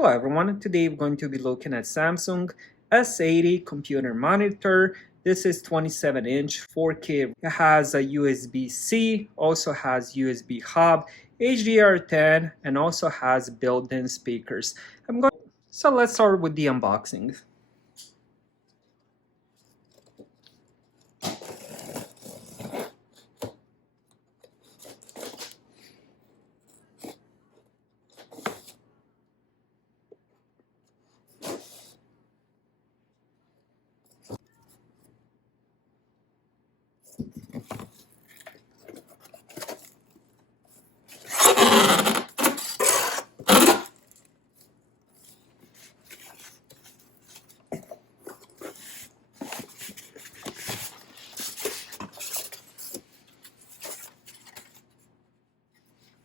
Hello everyone, today we're going to be looking at Samsung S80 computer monitor. This is 27-inch 4K. It has a USB-C, also has USB hub, HDR10, and also has built-in speakers. So let's start with the unboxing.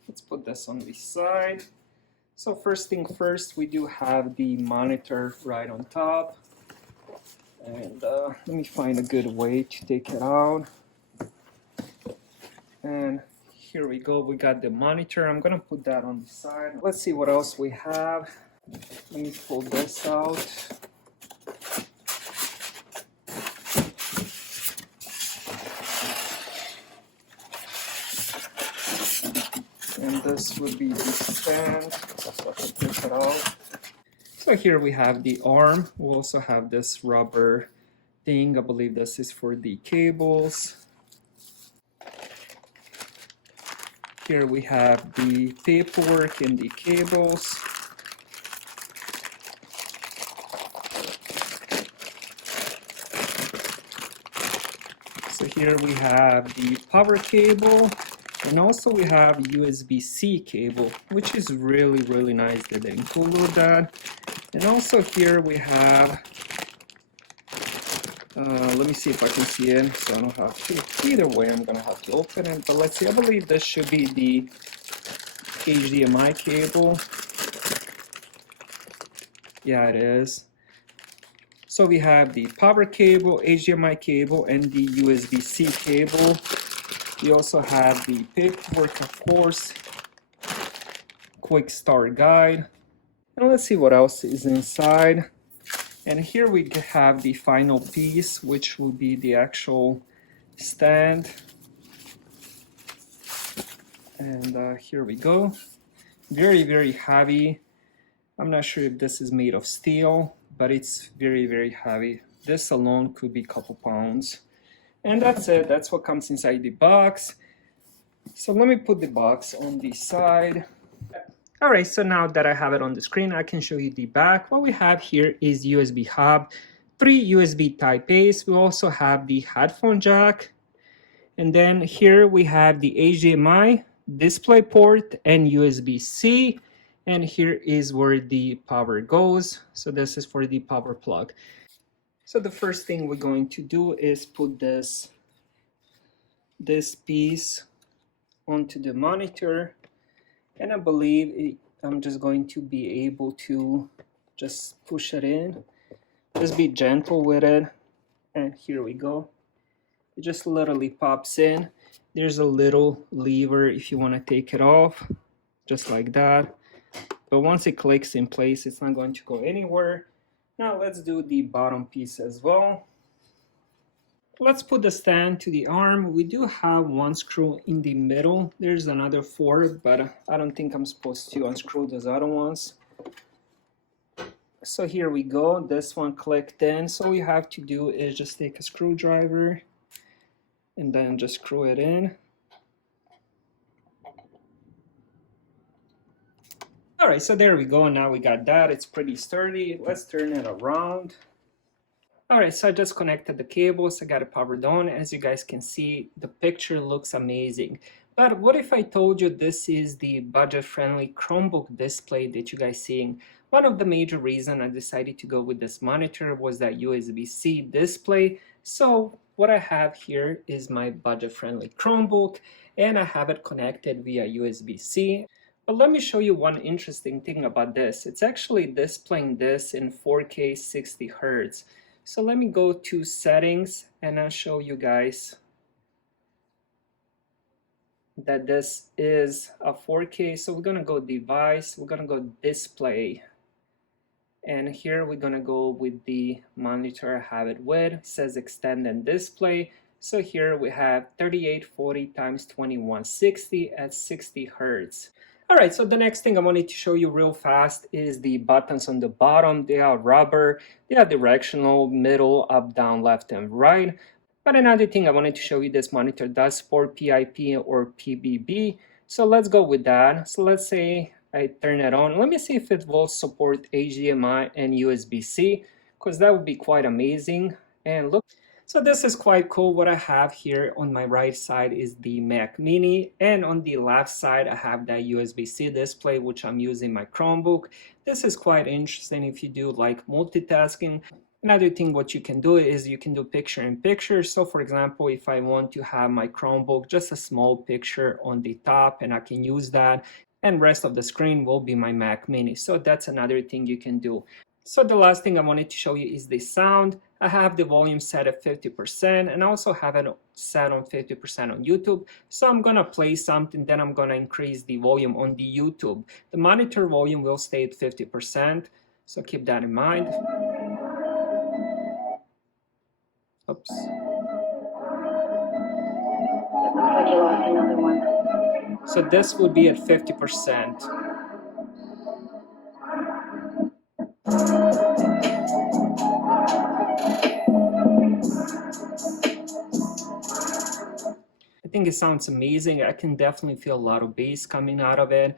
Let's put this on the side. So first thing first, we do have the monitor right on top. And let me find a good way to take it out. And here we go, we got the monitor. I'm gonna put that on the side. Let's see what else we have. Let me pull this out. And this would be the stand, so I can take it out. So here we have the arm. We also have this rubber thing. I believe this is for the cables. Here we have the paperwork and the cables. So here we have the power cable, and also we have USB-C cable, which is really nice that they include that. And also here we have, let me see if I can see it, so I don't have to. Either way, I'm gonna have to open it, but let's see. I believe this should be the HDMI cable. Yeah, it is. So we have the power cable, HDMI cable, and the USB-C cable. We also have the paperwork, of course, quick start guide. And let's see what else is inside. And here we have the final piece, which will be the actual stand. And here we go. Very heavy. I'm not sure if this is made of steel, but it's very heavy. This alone could be a couple pounds. And that's it. That's what comes inside the box. So let me put the box on the side. All right, so now that I have it on the screen, I can show you the back. What we have here is USB hub, 3 USB Type A's. We also have the headphone jack. And then here we have the HDMI, display port, and USB-C. And here is where the power goes. So this is for the power plug. So the first thing we're going to do is put this piece onto the monitor. And I believe I'm just going to be able to just push it in. Just be gentle with it. And here we go. It just literally pops in. There's a little lever if you want to take it off, just like that. But once it clicks in place, it's not going to go anywhere. Now let's do the bottom piece as well. Let's put the stand to the arm. We do have one screw in the middle. There's another 4, but I don't think I'm supposed to unscrew those other ones. So here we go. This one clicked in. So all you have to do is just take a screwdriver and then just screw it in. All right, so there we go. Now we got that. It's pretty sturdy. Let's turn it around. All right, so I just connected the cables. I got it powered on. As you guys can see, the picture looks amazing. But what if I told you this is the budget-friendly Chromebook display that you guys seeing? One of the major reasons I decided to go with this monitor was that USB-C display. So what I have here is my budget-friendly Chromebook, and I have it connected via USB-C. But let me show you one interesting thing about this. It's actually displaying this in 4K 60 Hz. So let me go to settings and I'll show you guys that this is a 4K. So we're gonna go device, we're gonna go display. And here we're gonna go with the monitor I have it with. It says extended display. So here we have 3840 times 2160 at 60 Hertz. All right, so the next thing I wanted to show you real fast is the buttons on the bottom. They are rubber, they are directional, middle, up, down, left, and right. But another thing I wanted to show you, this monitor does support PIP or PBB. So let's go with that. So let's say I turn it on. Let me see if it will support HDMI and USB-C, because that would be quite amazing. And look, so this is quite cool. What I have here on my right side is the Mac Mini, and on the left side I have that USB-C display, which I'm using my Chromebook. This is quite interesting if you do like multitasking. Another thing what you can do is you can do picture in picture. So for example, if I want to have my Chromebook, just a small picture on the top, and I can use that, and rest of the screen will be my Mac Mini. So that's another thing you can do. So the last thing I wanted to show you is the sound. I have the volume set at 50%, and I also have it set on 50% on YouTube. So I'm gonna play something, then I'm gonna increase the volume on the YouTube. The monitor volume will stay at 50%, so keep that in mind. Oops. So this would be at 50%. I think it sounds amazing. I can definitely feel a lot of bass coming out of it.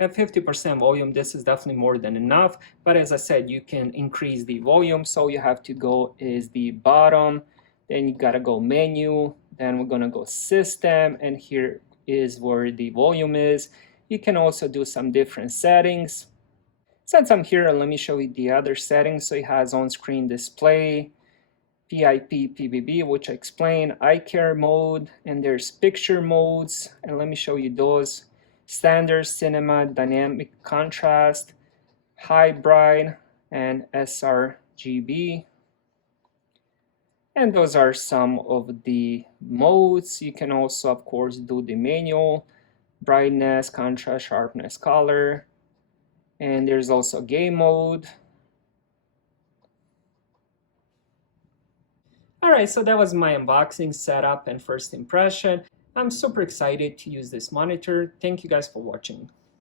At 50% volume, this is definitely more than enough. But as I said, you can increase the volume. So you have to go is the bottom, then you gotta go menu, then we're gonna go system, and here is where the volume is. You can also do some different settings. Since I'm here, let me show you the other settings. So it has on-screen display, PIP, PBB, which I explained, eye care mode, and there's picture modes, and let me show you those. Standard, cinema, dynamic contrast, hybrid, and sRGB. And those are some of the modes. You can also, of course, do the manual, brightness, contrast, sharpness, color, and there's also game mode. All right, so that was my unboxing, setup, and first impression. I'm super excited to use this monitor. Thank you guys for watching.